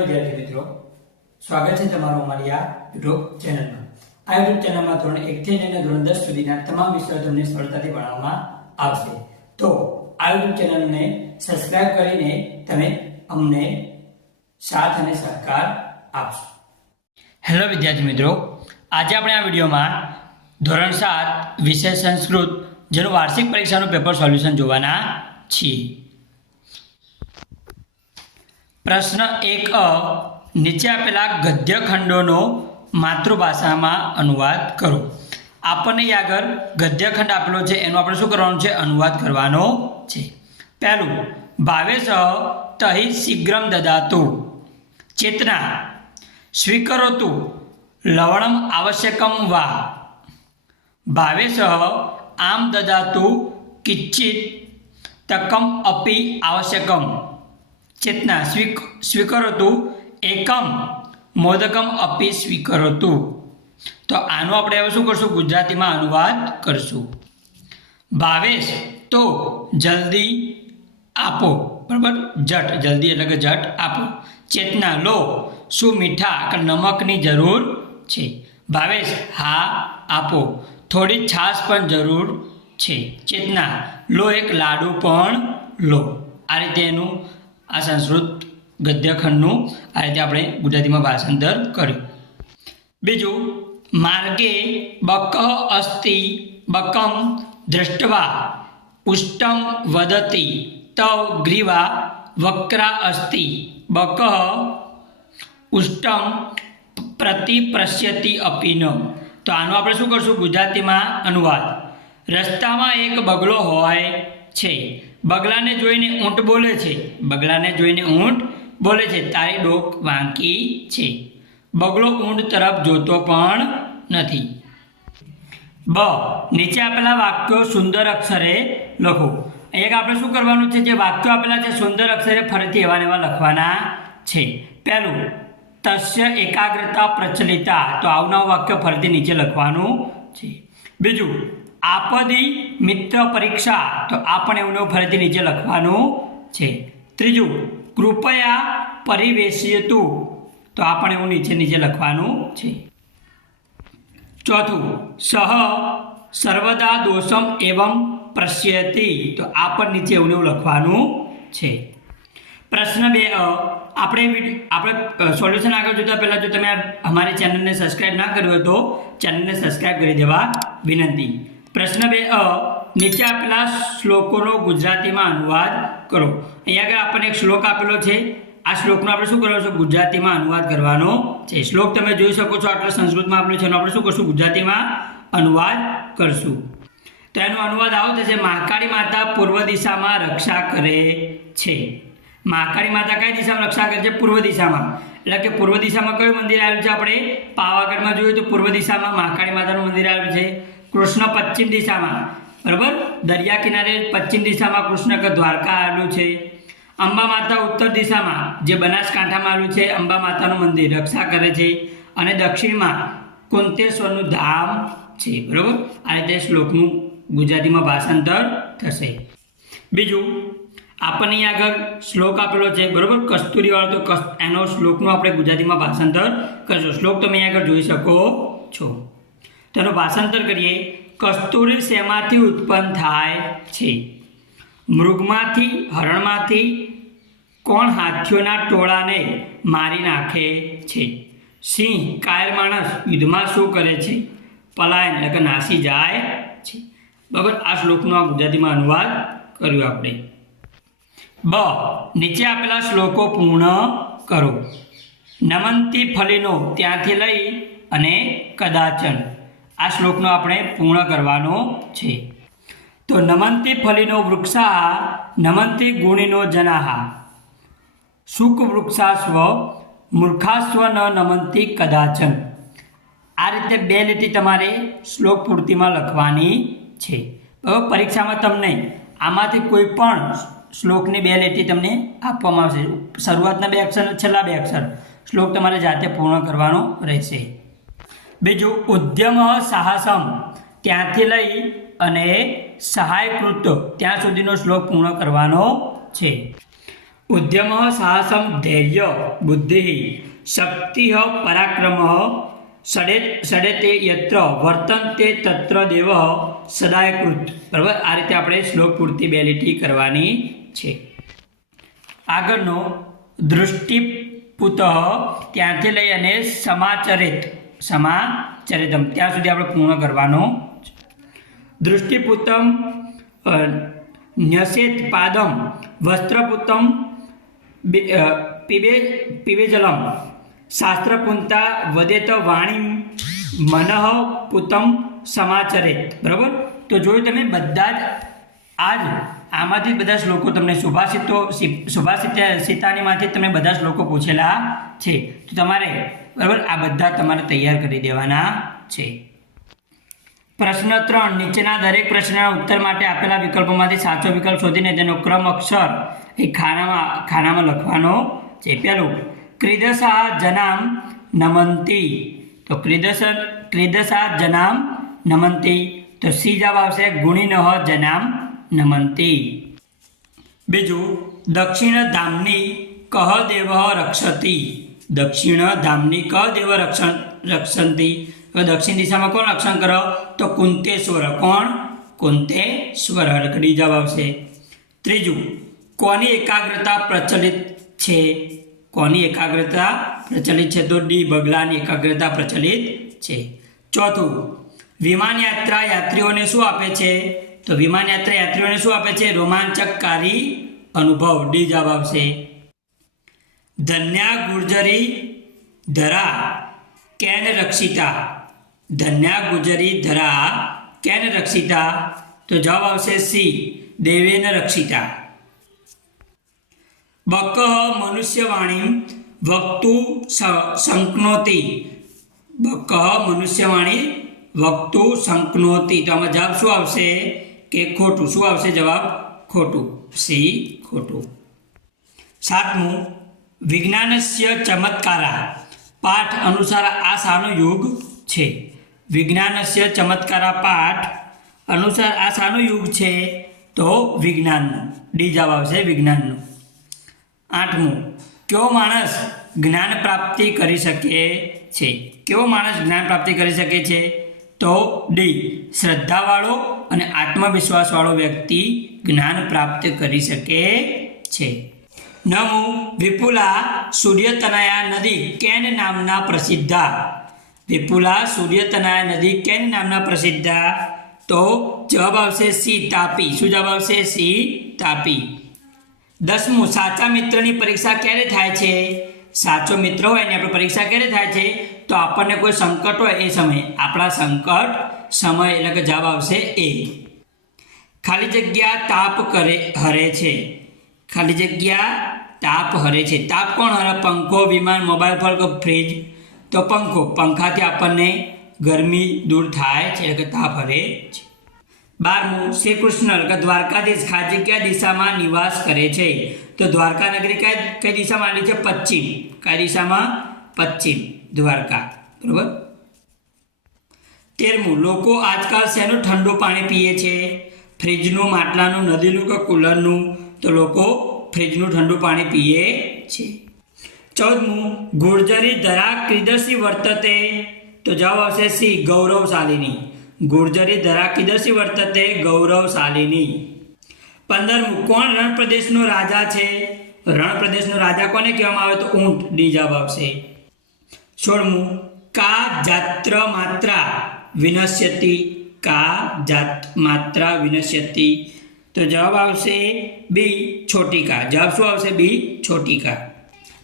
વિદ્યાર્થી મિત્રો, સ્વાગત છે તમારું અમારી આ યુટ્યુબ ચેનલમાં. આ યુટ્યુબ ચેનલમાં ધોરણ એકથી લઈને ધોરણ દસ સુધીના તમામ વિષયો તમને સરળતાથી ભણાવવામાં આવશે. તો આ યુટ્યુબ ચેનલને સબસ્ક્રાઇબ કરીને તમે અમને સાથ અને સહકાર આપશો. હેલો વિદ્યાર્થી મિત્રો, આજે આપણે આ વિડીયોમાં ધોરણ સાત વિષય સંસ્કૃત, જેનું વાર્ષિક પરીક્ષાનું પેપર સોલ્યુશન જોવાના છીએ. પ્રશ્ન એક અ. નીચે આપેલા ગદ્ય ખંડોનો માતૃભાષામાં અનુવાદ કરો. આપણને આગળ ગદ્યખંડ આપેલો છે, એનો આપણે શું કરવાનું છે? અનુવાદ કરવાનો છે. પહેલું, ભાવેશ તહિ શીઘ્રમ દદાતુ. ચેતના, સ્વીકરોતુ. લવણમ આવશ્યકમ વા. ભાવેશ આમ દદાતુ કિચિત તકમ અપી આવશ્યકમ. ચેતના સ્વીક સ્વીકરોતું, એકમ, મોદકમ અપી સ્વીકરોતું. તો આનો આપણે હવે શું કરશું? ગુજરાતીમાં અનુવાદ કરશું. ભાવેશ, તો જલ્દી આપો. બરાબર? જટ, જલ્દી એટલે કે જટ આપો. ચેતના, લો. શું મીઠા કે નમકની જરૂર છે? ભાવેશ, હા, આપો. થોડી છાશ પણ જરૂર છે. ચેતના, લો એક લાડુ પણ લો. આ રીતે એનું આ સંસ્કૃત ગદ્યખંડનું આ રીતે આપણે ગુજરાતીમાં ભાષાંતર કર્યું. બીજું, માર્ગે બક અસ્તિ બકમ દ્રષ્ટવા ઉષ્ટમ વદતી તવ ગ્રીવા વક્રા અસ્તિ બક ઉષ્ટમ પ્રતિપ્રશ્યતિ અપીન તો આનું આપણે શું કરશું? ગુજરાતીમાં અનુવાદ. રસ્તામાં એક બગલો હોય છે બગલાને જોઈને ઊંટ બોલે છે. બગલાને જોઈને ઊંટ બોલે છે. તારી ડોક વાંકી છે. બગલો ઊંટ તરફ જોતો પણ નથી. બ. નીચે આપેલા વાક્યો સુંદર અક્ષરે લખો. એક આપણે શું કરવાનું છે? જે વાક્યો આપેલા છે સુંદર અક્ષરે ફરીથી એવા એવા લખવાના છે. પહેલું, તસ્ય એકાગ્રતા પ્રચલિતા. તો આવનારું વાક્ય ફરીથી નીચે લખવાનું છે. બીજું આપદી મિત્ર પરીક્ષા. તો આપણે એવું ફરીથી નીચે લખવાનું છે. ત્રીજું, કૃપયા પરિવેશિયતું. તો આપણે એવું નીચે નીચે લખવાનું છે. ચોથું, સહ સર્વદા દોષમ એવમ પ્રશ્યતી. તો આ પણ નીચે એવું લખવાનું છે. પ્રશ્ન બે આપણે આપણે સોલ્યુશન આગળ જોતા પહેલાં જો તમે અમારી ચેનલને સબસ્ક્રાઇબ ના કર્યું હોય તો ચેનલને સબસ્ક્રાઇબ કરી દેવા વિનંતી. પ્રશ્ન બે અ, નીચે આપેલા શ્લોકોનો ગુજરાતીમાં અનુવાદ કરો. અહીંયા આગળ આપણને એક શ્લોક આપેલો છે. આ શ્લોકનો આપણે શું કરવાનો છે? ગુજરાતીમાં અનુવાદ કરવાનો છે. શ્લોક તમે જોઈ શકો છો આટલો સંસ્કૃતમાં આપેલો છે આપણે શું કરશું? ગુજરાતીમાં અનુવાદ કરશું. તો એનો અનુવાદ આવો થશે. મહાકાળી માતા પૂર્વ દિશામાં રક્ષા કરે છે. મહાકાળી માતા કઈ દિશામાં રક્ષા કરે છે? પૂર્વ દિશામાં. એટલે કે પૂર્વ દિશામાં કયું મંદિર આવેલું છે આપણે? પાવાગઢમાં જોયું તો પૂર્વ દિશામાં મહાકાળી માતાનું મંદિર આવેલું છે. કૃષ્ણ પશ્ચિમ દિશામાં, બરાબર? દરિયા કિનારે પશ્ચિમ દિશામાં કૃષ્ણ દ્વારકા આવેલું છે. અંબા માતા ઉત્તર દિશામાં, જે બનાસકાંઠામાં આવેલું છે, અંબા માતાનું મંદિર રક્ષા કરે છે. અને દક્ષિણમાં કુંતેશ્વરનું ધામ છે, બરાબર? આ રીતે શ્લોકનું ગુજરાતીમાં ભાષાંતર થશે. બીજું, આપણને આગળ શ્લોક આપેલો છે, બરાબર? કસ્તુરીવાળો તો એનો શ્લોકનું આપણે ગુજરાતીમાં ભાષાંતર કરશું. શ્લોક તમે આગળ જોઈ શકો છો. તેનું ભાષાંતર કરીએ. કસ્તુરી શેમાંથી ઉત્પન્ન થાય છે? મૃગમાંથી, હરણમાંથી, કોણ હાથીઓના ટોળાને મારી નાખે છે? સિંહ કાયર માણસ યુદ્ધમાં શું કરે છે? પલાયન એટલે નાસી જાય છે. બરાબર, આ શ્લોકનો આ ગુજરાતીમાં અનુવાદ કર્યો આપણે. બ. નીચે આપેલા શ્લોકો પૂર્ણ કરો. નમંતી ફલીનો ત્યાંથી લઈ અને કદાચન. આ શ્લોકનો આપણે પૂર્ણ કરવાનો છે. તો નમંતી ફલીનો વૃક્ષા, નમંતી ગુણીનો જનાહા. સુખ વૃક્ષાસ્વ મૂર્ખાસ્વ ન નમંતી કદાચન. આ રીતે બે લીટી તમારે શ્લોક પૂર્તિમાં લખવાની છે. બરાબર પરીક્ષામાં તમને આમાંથી કોઈ પણ શ્લોકની બે લીટી તમને આપવામાં આવશે. શરૂઆતના બે અક્ષર, છેલ્લા બે અક્ષર શ્લોક તમારે જાતે પૂર્ણ કરવાનો રહેશે. બીજું ઉદ્યમ સાહસમ. ત્યાંથી લઈ અને સહાયકૃત ત્યાં સુધીનો શ્લોક પૂર્ણ કરવાનો છે. ઉદ્યમ સાહસમ ધૈર્ય બુદ્ધિ શક્તિ પરાક્રમ સડે તે યત્ર વર્તન્તે તત્ર દેવ સદાય કૃત બરાબર? આ રીતે આપણે શ્લોક પૂરતી બે લીટી કરવાની છે. આગળનો દૃષ્ટિપુત ત્યાંથી લઈ અને સમાચરિત. સમાચરિતમ ત્યાં સુધી આપણે પૂર્ણ કરવાનું દૃષ્ટિપુત્તમ ન્યસેત પાદમ, વસ્ત્રપુત્તમ પીબે, પીબેજલમ, શાસ્ત્રપુંતા, વદેત વાણી, મનઃ પુતમ સમાચરિત. બરાબર? તો જોયું તમે બધા જ આજ આમાંથી બધા શ્લોકો તમને સુભાષિતો સુભાષિત, સીતાનીમાંથી તમને બધા શ્લોકો પૂછેલા છે. તો તમારે બરાબર? આ બધા તમારે તૈયાર કરી દેવાના છે. પ્રશ્ન ત્રણ, નીચેના દરેક પ્રશ્નના ઉત્તર માટે આપેલા વિકલ્પોમાંથી સાચો વિકલ્પ શોધીને તેનો ક્રમ અક્ષર એ ખાનામાં ખાનામાં લખવાનો છે. પહેલું, ક્રિદશા જનામ નમંતી. તો ક્રિદશ, ક્રિદશા જનામ નમંતી. તો સી જવાબ આવશે ગુણીનઃ જનામ નમંતી. બીજું, દક્ષિણ ધામની કહ દેવ રક્ષતી. દક્ષિણ ધામની કહ દેવ રક્ષણ રક્ષણથી હવે દક્ષિણ દિશામાં કોણ રક્ષણ કરો? તો કુંતેશ્વર. કોણ? કુંતેશ્વર. હરકડી જવાબ આવશે. ત્રીજું, કોની એકાગ્રતા પ્રચલિત છે? કોની એકાગ્રતા પ્રચલિત છે? તો ડી બગલાની એકાગ્રતા પ્રચલિત છે. ચોથું, વિમાન યાત્રા યાત્રીઓને શું આપે છે? તો વિમાન યાત્રા યાત્રીઓને શું આપે છે? રોમાંચકકારી અનુભવ. ડી જવાબ આવશે. ધન્યા ગુર્જરી ધરા કેન રક્ષિતા ધન્યા ગુર્જરી ધરા કેન રક્ષિતા તો જવાબ આવશે સી દેવેન રક્ષિતા બક મનુષ્યવાણી વક્તુ સ- સંકનોતિ બક મનુષ્યવાણી વક્તુ સંકનોતિ તો આમાં જવાબ શું આવશે કે ખોટું શું આવશે જવાબ ખોટું સી ખોટું સાતમું વિજ્ઞાનસ્ય ચમત્કારા. પાઠ અનુસાર આ સાનો યુગ છે. વિજ્ઞાનસ્ય ચમત્કારા પાઠ અનુસાર આ સાનો યુગ છે તો વિજ્ઞાનનો. ડી જવાબ આવશે વિજ્ઞાનનો. આઠમું, કયો માણસ જ્ઞાન પ્રાપ્તિ કરી શકે છે? કેવો માણસ જ્ઞાન પ્રાપ્તિ કરી શકે છે? તો ડી, શ્રદ્ધાવાળો અને આત્મવિશ્વાસવાળો વ્યક્તિ જ્ઞાન પ્રાપ્ત કરી શકે છે. નવમું વિપુલા સૂર્યતનયા નદી કેન નામના પ્રસિદ્ધા. વિપુલા સૂર્યતનયા નદી કેન નામના પ્રસિદ્ધા. તો જવાબ આવશે સી તાપી. શું જવાબ આવશે? સી તાપી. દસમું, સાચા મિત્રની પરીક્ષા ક્યારે થાય છે? સાચો મિત્ર હોય એની આપણે પરીક્ષા ક્યારે થાય છે? તો આપણને કોઈ સંકટ હોય એ સમયે. આપણા સંકટ સમય એટલે કે જવાબ આવશે એ. ખાલી જગ્યા તાપ કરે, હરે છે. ખાલી જગ્યા તાપ હરે છે. તાપ કોણ હરે? પંખો, વિમાન મોબાઈલ ફોન કે ફ્રીજ તો પંખો. પંખાથી આપણને ગરમી દૂર થાય છે, એટલે કે તાપ હરે છે. બારમું શ્રી કૃષ્ણ કે દ્વારકાધીશ ખાલી જગ્યા દિશામાં નિવાસ કરે છે? તો દ્વારકા નગરી કઈ કઈ દિશામાં આવેલી છે? પશ્ચિમ. કઈ દિશામાં? પશ્ચિમ દ્વારકા. બરોબર? તેરમું, લોકો આજકાલ શેનું ઠંડુ પાણી પીએ છે? ફ્રીજનું, માટલાનું, નદીનું કે કુલરનું? તો લોકો ફ્રીજનું ઠંડુ પાણી પીએ છે. ચૌદમું ગુર્જરી ધરા ક્રિદસી વર્તતે. તો જવાબ આવશે સી, ગૌરવશાલીની. ગુર્જરી ધરા કિદસી વર્તતે, ગૌરવશાલીની. પંદરમું કોણ રણ પ્રદેશનો રાજા છે? રણ પ્રદેશનો રાજા કોને કહેવામાં આવે? તો ઊંટ, ડી જવાબ આવશે. સોળમું કા જાત્ર માત્રા વિનશ્યતિ, કા જાત માત્રા વિનશ્યતિ. તો જવાબ આવશે બી છોટી કા જવાબ શું આવશે બી છોટી કા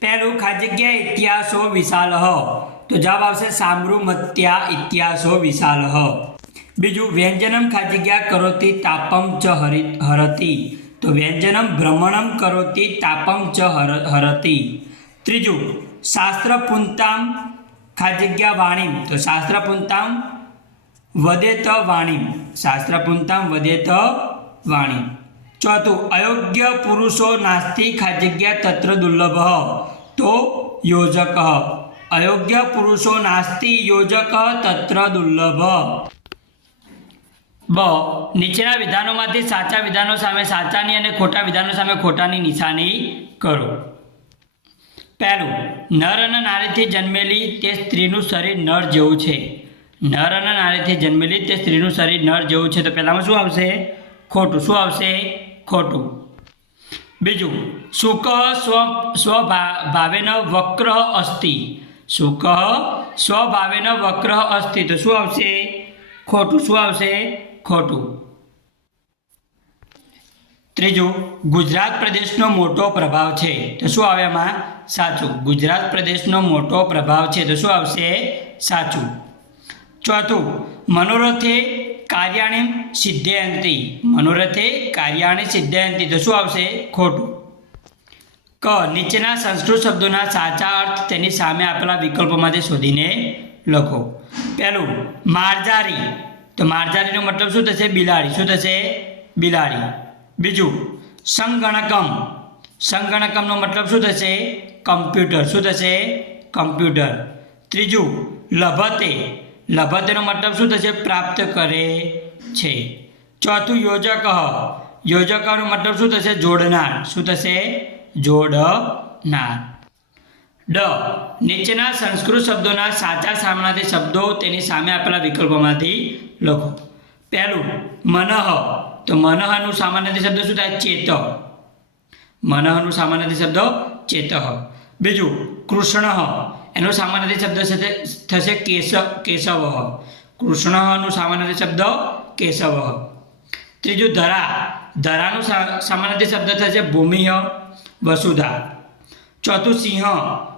પહેલું ખાજગ્યા ઇતિહાસો વિશાલ તો જવાબ આવશે સામૃમત્યા ઇતિહાસો વિશાલ બીજું વ્યંજનમ ખાજગ્યા કરોતી તાપમ ચ હરિ હરતી તો વ્યંજનમ ભ્રમણમ કરોતી તાપમ ચ હર હરતી ત્રીજું શાસ્ત્ર પુંતામ ખાજગ્યા વાણીમ તો શાસ્ત્ર પુંતામ વદેત વાણીમ શાસ્ત્ર પુંતામ વદેત વાણીમ ચોથું, અયોગ્ય પુરુષો નાસ્તિ ખાજગ્યા તત્ર દુર્લભ. તો યોજક. અયોગ્ય પુરુષો નાસ્તિ યોજક, તત્ર દુર્લભ. બ, નીચેના વિધાનોમાંથી સાચા વિધાનો સામે સાચાની અને ખોટા વિધાનો સામે ખોટાની નિશાની કરો. પહેલું, નર અને નારીથી જન્મેલી તે સ્ત્રીનું શરીર નર જેવું છે. નર અને નારીથી જન્મેલી તે સ્ત્રીનું શરીર નર જેવું છે. તો પહેલાંમાં શું આવશે? ખોટું. શું આવશે? ખોટું. બીજું સુખ સ્વ સ્વભાવેન વક્ર અસ્તિ. સુખ સ્વભાવેન વક્ર અસ્તિ. તો શું આવશે? ખોટું. શું આવશે? ખોટું. ત્રીજું, ગુજરાત પ્રદેશનો મોટો પ્રભાવ છે. તો શું આવે એમાં સાચું. ગુજરાત પ્રદેશનો મોટો પ્રભાવ છે. તો શું આવશે? સાચું. ચોથું, મનોરથે કાર્યાણી સિદ્ધયંતી. મનોરથે કાર્યાણી સિદ્ધયંતી. તો શું આવશે? ખોટું. ક. નીચેના સંસ્કૃત શબ્દોના સાચા અર્થ તેની સામે આપેલા વિકલ્પોમાંથી શોધીને લખો. પહેલું, મારજારી. તો મારજારીનો મતલબ શું થશે? બિલાડી. શું થશે? બિલાડી. બીજું, સંગણકમ. સંગણકમનો મતલબ શું થશે? કમ્પ્યુટર. શું થશે? કમ્પ્યુટર. ત્રીજું, લભતે. લભતેનો મતલબ શું થશે? પ્રાપ્ત કરે છે. ચોથું યોજક યોજકનો મતલબ શું થશે? જોડનાર. શું થશે? જોડનાર. ડ. નીચેના સંસ્કૃત શબ્દોના સાચા સામનાથી શબ્દો તેની સામે આપેલા વિકલ્પોમાંથી લખો. પહેલું, મનઃ. તો મનહનું સામાન્યથી શબ્દ શું થાય? ચેત. મનઃનું સામાન્યથી શબ્દ ચેત. બીજું, કૃષ્ણ. એનો સામાન્ય શબ્દ થશે થશે કેશ કેશવ. કૃષ્ણનું સામાન્ય શબ્દ કેશવ. ત્રીજું ધરા. ધરાનું સામાન્ય શબ્દ થશે ભૂમિ વસુધા. ચોથું સિંહ.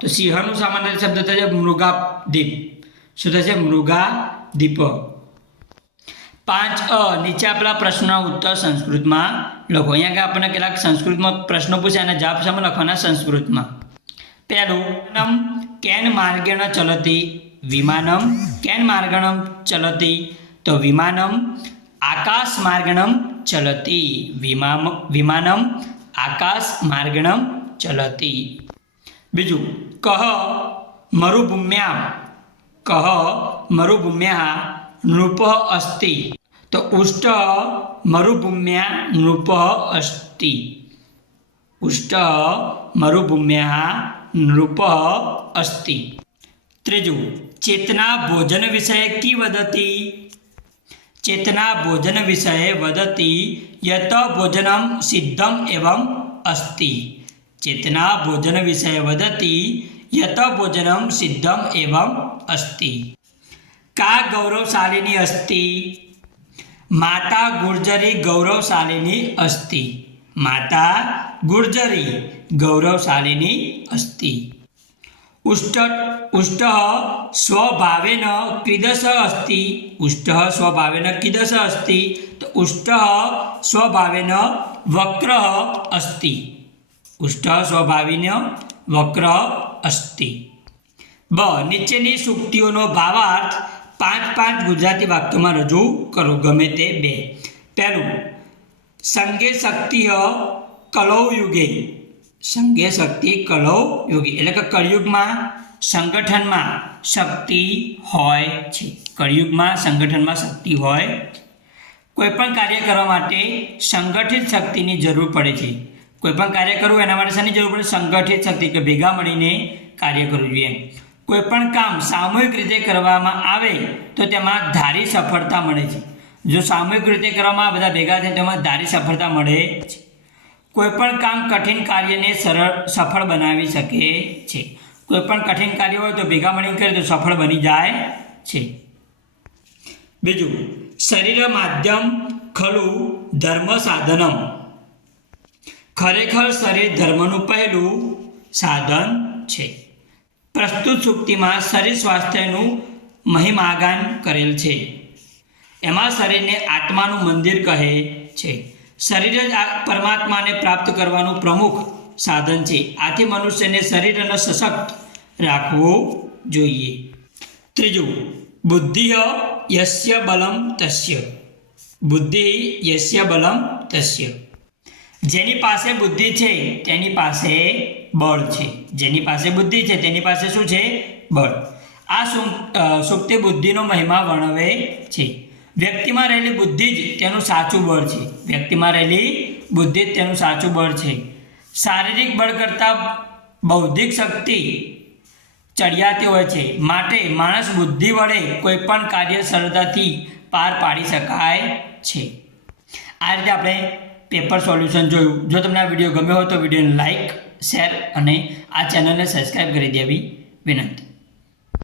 તો સિંહનું સામાન્ય શબ્દ થશે મૃગાદીપ. શું થશે? મૃગાદીપ. પાંચ અ. નીચે આપેલા પ્રશ્નો ઉત્તર સંસ્કૃતમાં લખો. અહીંયા આગળ આપણને કેટલાક સંસ્કૃતમાં પ્રશ્નો પૂછ્યા અને જવાબ સામે લખવાના સંસ્કૃતમાં. પહેલું નમ કેન માર્ગેણ ચલતી, વિમાનમ કેન માર્ગણમ ચલતી. તો વિમાનમ આકાશ માર્ગણમ ચલતી, વિમામ, વિમાનમ આકાશ માર્ગણમ ચલતી. બીજું, કહ મરુભૂમ્યામ. કહ મરુભૂમ્યા નૃપ અસ્તિ. તો ઉષ્ટ મરુભૂમ્યા નૃપ અસ્તિ. ઉષ્ટ મરુભૂમ્યા નૃપ અસ્તિ ત્રીજું ચેતના ભોજન વિષય કી વદતી ચેતના ભોજન વિષये વદતી યત ભોજનમ સિદ્ધમ એવમ અસ્તિ ચેતના ભોજન વિષये વદતી યત ભોજનમ સિદ્ધમ એવમ અસ્તિ કા ગૌરવશાલિની અસ્તિ માતા ગુર્જરી ગૌરવશાલિની અસ્તિ માતા ગુર્જરી ગૌરવશાલિની અસ્તિ. ઉષ્ટ ઉષ્ટ સ્વભાવેન ક્રીદસ અસ્તિ. ઉષ્ટ સ્વભાવેન ક્રીદસ અસ્તિ. તો ઉષ્ટ સ્વભાવેન વક્ર અસ્તિ. ઉષ્ટ સ્વભાવિન વક્ર અસ્તિ. બ, નીચેની સૂક્તિઓનો ભાવાર્થ પાંચ પાંચ ગુજરાતી વાક્યમાં રજૂ કરો, ગમે તે બે. પહેલું સંગે શક્તિ કલૌ યુગે. સંગે શક્તિ, કલૌ યુગે. એટલે કે કળિયુગમાં, સંગઠનમાં શક્તિ હોય છે. કળિયુગમાં, સંગઠનમાં શક્તિ હોય. કોઈપણ કાર્ય કરવા માટે સંગઠિત શક્તિની જરૂર પડે છે. કોઈપણ કાર્ય કરવું એના માટે શાની જરૂર પડે? સંગઠિત શક્તિ, કે ભેગા મળીને કાર્ય કરવું જોઈએ. કોઈપણ કામ સામૂહિક રીતે કરવામાં આવે તો તેમાં ધારી સફળતા મળે છે. જો સામૂહિક રીતે કરવામાં બધા ભેગા થાય તેમાં ધારી સફળતા મળે છે. કોઈપણ કામ કઠિન કાર્યને સરળ, સફળ બનાવી શકે છે. કોઈપણ કઠિન કાર્ય હોય તો ભેગા મળીને કરે તો સફળ બની જાય છે. બીજું, શરીર માધ્યમ ખલું ધર્મ સાધનમ. ખરેખર શરીર ધર્મનું પહેલું સાધન છે. પ્રસ્તુત સૂક્તિમાં શરીર સ્વાસ્થ્યનું મહિમાગાન કરેલ છે. એમાં શરીરને આત્માનું મંદિર કહે છે. શરીર જ આ પરમાત્માને પ્રાપ્ત કરવાનું પ્રમુખ સાધન છે. આથી મનુષ્યને શરીરને સશક્ત રાખવું જોઈએ. ત્રીજું, બુદ્ધિ યસ્ય બલમ તસ્ય. બુદ્ધિ યસ્ય બલમ તસ્ય. જેની પાસે બુદ્ધિ છે, તેની પાસે બળ છે. જેની પાસે બુદ્ધિ છે, તેની પાસે શું છે? બળ. આ સુ- સુક્તિ બુદ્ધિનો મહિમા વર્ણવે છે. વ્યક્તિમાં રહેલી બુદ્ધિ જ તેનું સાચું બળ છે. વ્યક્તિમાં રહેલી બુદ્ધિ જ તેનું સાચું બળ છે. શારીરિક બળ કરતાં બૌદ્ધિક શક્તિ ચડિયાતી હોય છે. માટે માણસ બુદ્ધિ વડે કોઈપણ કાર્ય સરળતાથી પાર પાડી શકાય છે. આ રીતે આપણે પેપર સોલ્યુશન જોયું. જો તમને આ વીડિયો ગમ્યો હોય તો વિડીયોને લાઈક શેર અને આ ચેનલને સબસ્ક્રાઈબ કરી દેવી વિનંતી.